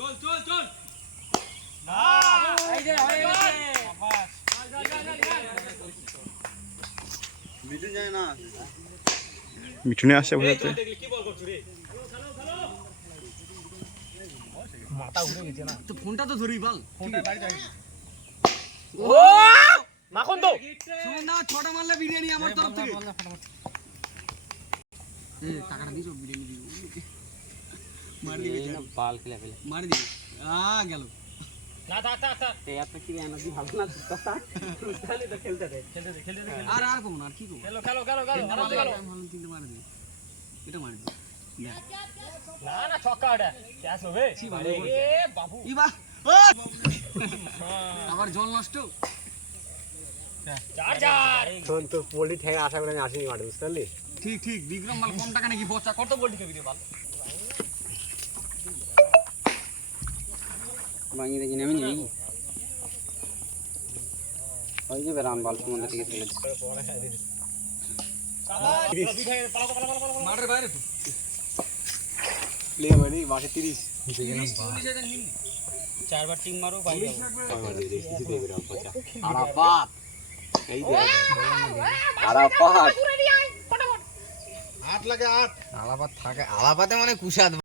চল চল চল না এই যে হয়ে গেছে বাস মিঠুন যায় না মিঠুনে আসে বোঝাতে দেখলি কি বল করছ রে মাথা ঘুরে গেছে না তো ফোনটা তো ধরি বল ফোনটা বাড়ি যাই ও মাখন দাও শুনে না ছটা মারলে বিরিয়ানি আমার তরফ থেকে এই টাকাটা দিছো বিরিয়ানি দিও মার দিবি না বাল খেলে ফেলে মার দিবি গেল না থাক থাক থাক এই আপনার কি এনার্জি ভালো না তাহলে তো খেলতে দে খেলতে দে আর কোন আর কি করব খেলো খেলো খেলো খেলো আরামসে খেলো আমি ভালো তিনটে মার দিবি এটা মার দিবি না না ছক্কা ওটা ক্যাচ হবে ছি, ভালো এ করেছে। বাবু ইবা আবার জল নষ্ট চার চার শোন তো পোল্ট্রি ঠেকে আশা করে আমি আসিনি মাঠে বুঝতে পারলি ঠিক ঠিক বিক্রম মাল কম টাকা নাকি বচ্চা কত বলটি খাবি রে বাল ভাঙি দেখি নেমে নিবি ওই যে রান বাল সমুদ্র থেকে ফেলে মাঠের বাইরে তো প্লে মানে মাঠে 30 চারবার টিম মারো পাই আরাফাত এই দে আরাফাত 8 লাগে 8 আলাপাত থাকে আলাপাতে মানে কুশাদ